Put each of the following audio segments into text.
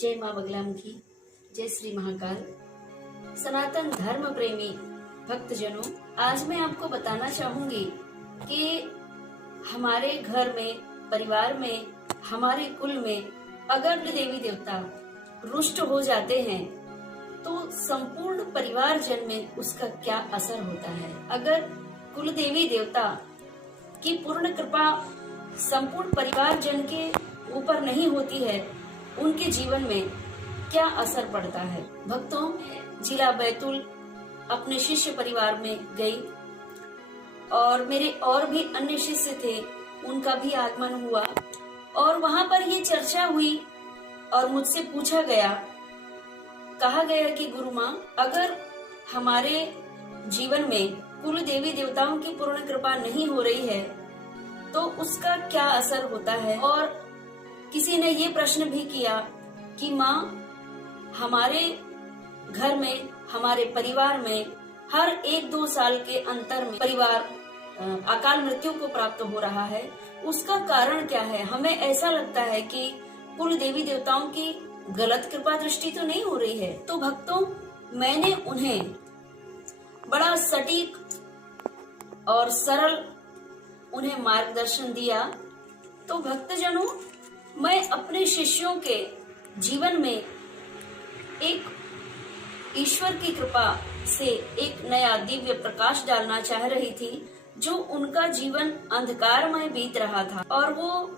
जय माँ बगलामुखी, जय श्री महाकाल। सनातन धर्म प्रेमी भक्तजनों, आज मैं आपको बताना चाहूंगी कि हमारे घर में, परिवार में, हमारे कुल में अगर देवी देवता रुष्ट हो जाते हैं तो संपूर्ण परिवार जन में उसका क्या असर होता है। अगर कुल देवी देवता की पूर्ण कृपा संपूर्ण परिवार जन के ऊपर नहीं होती है, उनके जीवन में क्या असर पड़ता है। भक्तों, जिला बैतूल अपने शिष्य परिवार में गई और मेरे और भी अन्य शिष्य थे, उनका भी आगमन हुआ और वहां पर ये चर्चा हुई और मुझसे पूछा गया, कहा गया कि गुरु माँ, अगर हमारे जीवन में कुल देवी देवताओं की पूर्ण कृपा नहीं हो रही है तो उसका क्या असर होता है। और किसी ने ये प्रश्न भी किया कि माँ, हमारे घर में, हमारे परिवार में हर 1-2 साल के अंतर में परिवार अकाल मृत्यु को प्राप्त हो रहा है, उसका कारण क्या है। हमें ऐसा लगता है कि कुल देवी देवताओं की गलत कृपा दृष्टि तो नहीं हो रही है। तो भक्तों, मैंने उन्हें बड़ा सटीक और सरल उन्हें मार्गदर्शन दिया। तो भक्तजनों, मैं अपने शिष्यों के जीवन में एक ईश्वर की कृपा से एक नया दिव्य प्रकाश डालना चाह रही थी, जो उनका जीवन अंधकारमय बीत रहा था और वो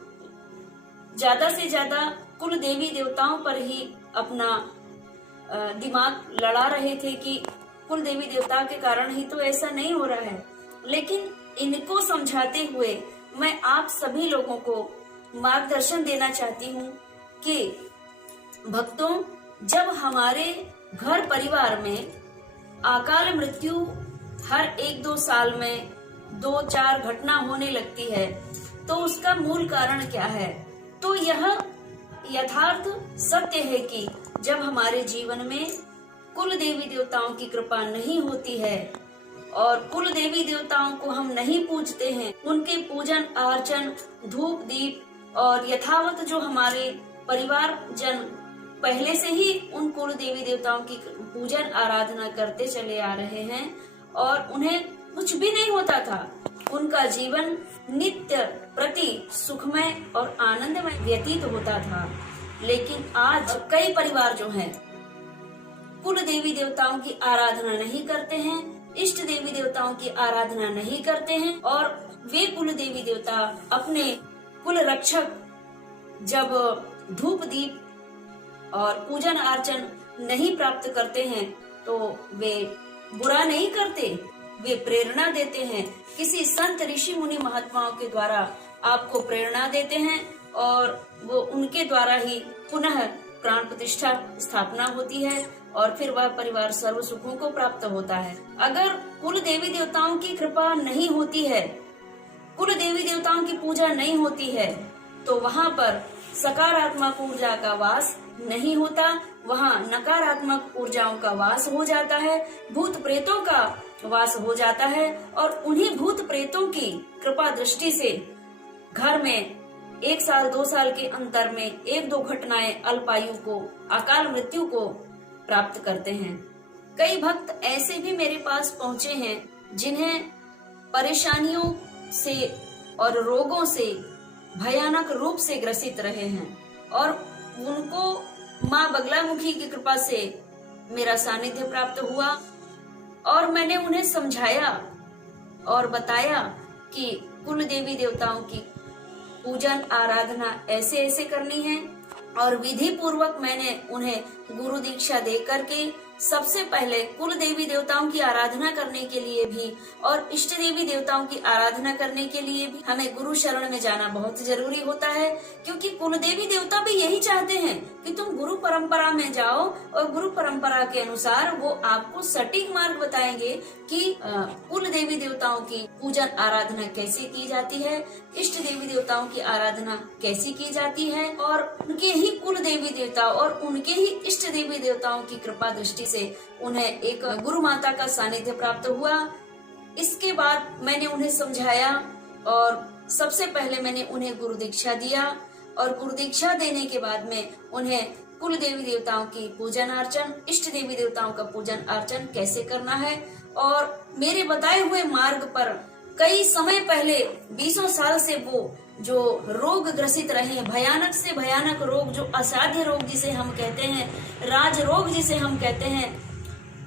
ज्यादा से ज्यादा कुल देवी देवताओं पर ही अपना दिमाग लड़ा रहे थे कि कुल देवी देवता के कारण ही तो ऐसा नहीं हो रहा है। लेकिन इनको समझाते हुए मैं आप सभी लोगों को मार्गदर्शन देना चाहती हूँ कि भक्तों, जब हमारे घर परिवार में अकाल मृत्यु हर 1-2 साल में 2-4 घटना होने लगती है तो उसका मूल कारण क्या है। तो यह यथार्थ सत्य है कि जब हमारे जीवन में कुल देवी देवताओं की कृपा नहीं होती है और कुल देवी देवताओं को हम नहीं पूजते हैं, उनके पूजन अर्चन, धूप दीप और यथावत जो हमारे परिवार जन पहले से ही उन कुल देवी देवताओं की पूजन आराधना करते चले आ रहे हैं और उन्हें कुछ भी नहीं होता था, उनका जीवन नित्य प्रति सुखमय और आनंदमय व्यतीत होता था। लेकिन आज कई परिवार जो हैं कुल देवी देवताओं की आराधना नहीं करते हैं, इष्ट देवी देवताओं की आराधना नहीं करते हैं और वे कुल देवी देवता अपने कुल रक्षक जब धूप दीप और पूजन अर्चन नहीं प्राप्त करते हैं तो वे बुरा नहीं करते, वे प्रेरणा देते हैं। किसी संत ऋषि मुनि महात्माओं के द्वारा आपको प्रेरणा देते हैं और वो उनके द्वारा ही पुनः प्राण प्रतिष्ठा स्थापना होती है और फिर वह परिवार सर्व सुखों को प्राप्त होता है। अगर कुल देवी देवताओं की कृपा नहीं होती है, कुल देवी देवताओं की पूजा नहीं होती है, तो वहाँ पर सकारात्मक ऊर्जा का वास नहीं होता, वहाँ नकारात्मक ऊर्जाओं का वास हो जाता है, भूत प्रेतों का वास हो जाता है और उन्हीं भूत प्रेतों की कृपा दृष्टि से घर में 1 साल 2 साल के अंतर में 1-2 घटनाएं अल्पायु को, अकाल मृत्यु को प्राप्त करते हैं। कई भक्त ऐसे भी मेरे पास पहुंचे हैं जिन्हें परेशानियों से और रोगों से भयानक रूप से ग्रसित रहे हैं और उनको माँ बगलामुखी की कृपा से मेरा सानिध्य प्राप्त हुआ और मैंने उन्हें समझाया और बताया कि कुल देवी देवताओं की पूजन आराधना ऐसे ऐसे करनी है और विधि पूर्वक मैंने उन्हें गुरु दीक्षा दे करके सबसे पहले कुल देवी देवताओं की आराधना करने के लिए भी और इष्ट देवी देवताओं की आराधना करने के लिए भी हमें गुरु शरण में जाना बहुत जरूरी होता है, क्योंकि कुल देवी देवता भी यही चाहते हैं कि तुम गुरु परंपरा में जाओ और गुरु परंपरा के अनुसार वो आपको सटीक मार्ग बताएंगे कि कुल देवी देवताओं की पूजन आराधना कैसे की जाती है, इष्ट देवी देवताओं की आराधना कैसी की जाती है और उनके ही कुल देवी देवता और उनके ही इष्ट देवी देवताओं की कृपा दृष्टि से उन्हें एक गुरु माता का सानिध्य प्राप्त हुआ। इसके बाद मैंने उन्हें समझाया और सबसे पहले मैंने उन्हें गुरु दीक्षा दिया और गुरु दीक्षा देने के बाद में उन्हें कुल देवी देवताओं की पूजन अर्चन, इष्ट देवी देवताओं का पूजन अर्चन कैसे करना है, और मेरे बताए हुए मार्ग पर कई समय पहले 20 साल से वो जो रोग ग्रसित रहे हैं, भयानक से भयानक रोग, जो असाध्य रोग जिसे हम कहते हैं, राज रोग जिसे हम कहते हैं,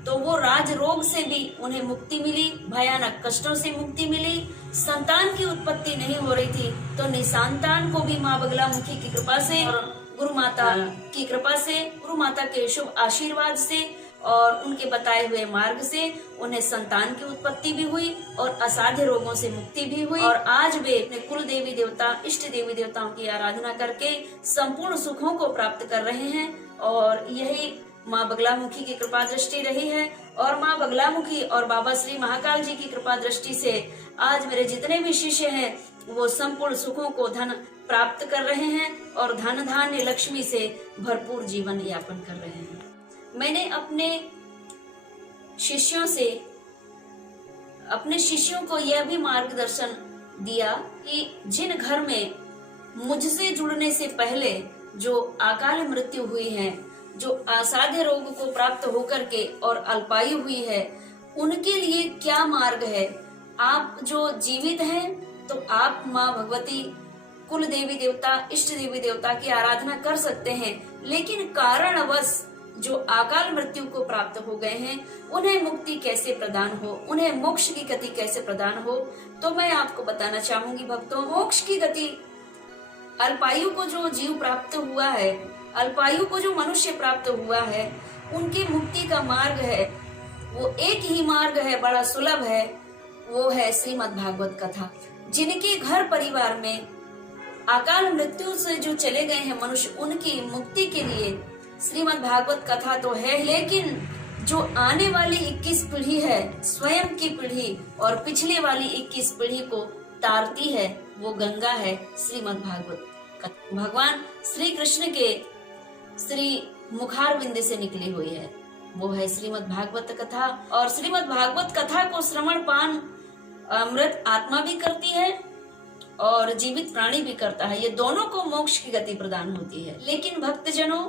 तो वो राज रोग से भी उन्हें मुक्ति मिली, भयानक कष्टों से मुक्ति मिली, संतान की उत्पत्ति नहीं हो रही थी, तो निसंतान को भी माँ बगलामुखी की कृपा से और गुरु माता की कृपा से, गुरु माता के शुभ आशीर्वाद से और उनके बताए हुए मार्ग से उन्हें संतान की उत्पत्ति भी हुई और असाध्य रोगों से मुक्ति भी हुई, और आज वे अपने कुल देवी देवता, इष्ट देवी देवताओं की आराधना करके संपूर्ण सुखों को प्राप्त कर रहे हैं। और यही माँ बगलामुखी की कृपा दृष्टि रही है, और माँ बगलामुखी और बाबा श्री महाकाल जी की कृपा दृष्टि से आज मेरे जितने भी शिष्य हैं वो संपूर्ण सुखों को धन प्राप्त कर रहे हैं और धन धान्य लक्ष्मी से भरपूर जीवन यापन कर रहे हैं। मैंने अपने शिष्यों को यह भी मार्गदर्शन दिया कि जिन घर में मुझसे जुड़ने से पहले जो अकाल मृत्यु हुई है, जो असाध्य रोग को प्राप्त होकर के और अल्पायु हुई है, उनके लिए क्या मार्ग है। आप जो जीवित हैं तो आप माँ भगवती, कुल देवी देवता, इष्ट देवी देवता की आराधना कर सकते हैं, लेकिन कारणवश जो अकाल मृत्यु को प्राप्त हो गए हैं उन्हें मुक्ति कैसे प्रदान हो, उन्हें मोक्ष की गति कैसे प्रदान हो, तो मैं आपको बताना चाहूंगी भक्तों। मोक्ष की गति अल्पायु को जो जीव प्राप्त हुआ है, अल्पायु को जो मनुष्य प्राप्त हुआ है, उनकी मुक्ति का मार्ग है, वो एक ही मार्ग है, बड़ा सुलभ है, वो है श्रीमद् भागवत कथा। जिनके घर परिवार में अकाल मृत्यु से जो चले गए हैं मनुष्य, उनकी मुक्ति के लिए श्रीमद् भागवत कथा तो है, लेकिन जो आने वाली 21 पीढ़ी है, स्वयं की पीढ़ी और पिछले वाली 21 पीढ़ी को तारती है, वो गंगा है श्रीमद् भागवत कथा। भगवान श्री कृष्ण के श्री मुखार बिंद से निकली हुई है, वो है श्रीमद् भागवत कथा। और श्रीमद् भागवत कथा को श्रवण पान अमृत आत्मा भी करती है और जीवित प्राणी भी करता है, ये दोनों को मोक्ष की गति प्रदान होती है। लेकिन भक्तजनों,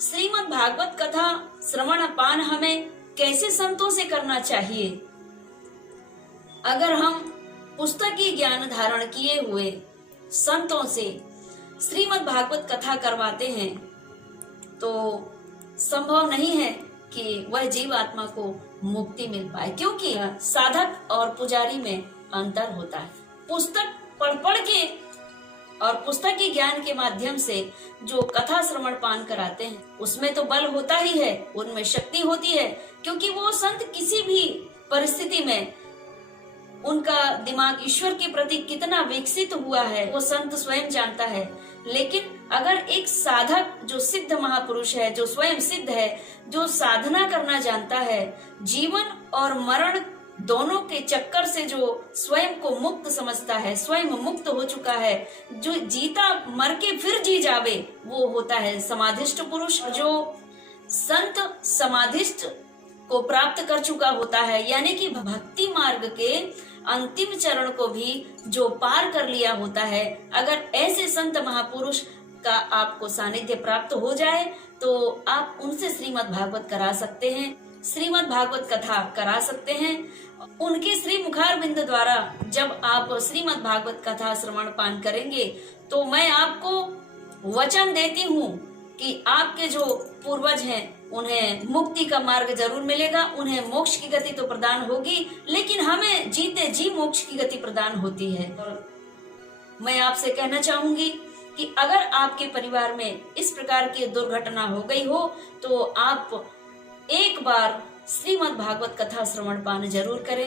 श्रीमद् भागवत कथा श्रवण पान हमें कैसे संतों से करना चाहिए। अगर हम पुस्तकी ज्ञान धारण किए हुए संतों से श्रीमद् भागवत कथा करवाते हैं तो संभव नहीं है कि वह जीव आत्मा को मुक्ति मिल पाए, क्योंकि साधक और पुजारी में अंतर होता है। पुस्तक पढ़ के और पुस्तकी ज्ञान के माध्यम से जो कथा श्रवण पान कराते हैं उसमें तो बल होता ही है, उनमें शक्ति होती है, क्योंकि वो संत किसी भी परिस्थिति में उनका दिमाग ईश्वर के प्रति कितना विकसित हुआ है वो संत स्वयं जानता है। लेकिन अगर एक साधक जो सिद्ध महापुरुष है, जो स्वयं सिद्ध है, जो साधना करना जानता है, जीवन और मरण दोनों के चक्कर से जो स्वयं को मुक्त समझता है, स्वयं मुक्त हो चुका है, जो जीता मर के फिर जी जावे, वो होता है समाधिष्ठ पुरुष। जो संत समाधिष्ठ को प्राप्त कर चुका होता है, यानी कि भक्ति मार्ग के अंतिम चरण को भी जो पार कर लिया होता है, अगर ऐसे संत महापुरुष का आपको सानिध्य प्राप्त हो जाए तो आप उनसे श्रीमद् भागवत करा सकते हैं, श्रीमद् भागवत कथा करा सकते हैं। उनके श्री मुखार बिंद द्वारा जब आप श्रीमद् भागवत कथा श्रवण पान करेंगे तो मैं आपको वचन देती हूँ कि आपके जो पूर्वज हैं उन्हें मुक्ति का मार्ग जरूर मिलेगा, उन्हें मोक्ष की गति तो प्रदान होगी, लेकिन हमें जीते जी मोक्ष की गति प्रदान होती है। मैं आपसे कहना चाहूंगी कि अगर आपके परिवार में इस प्रकार की दुर्घटना हो गई हो तो आप एक बार श्रीमद् भागवत कथा श्रवण पान जरूर करें।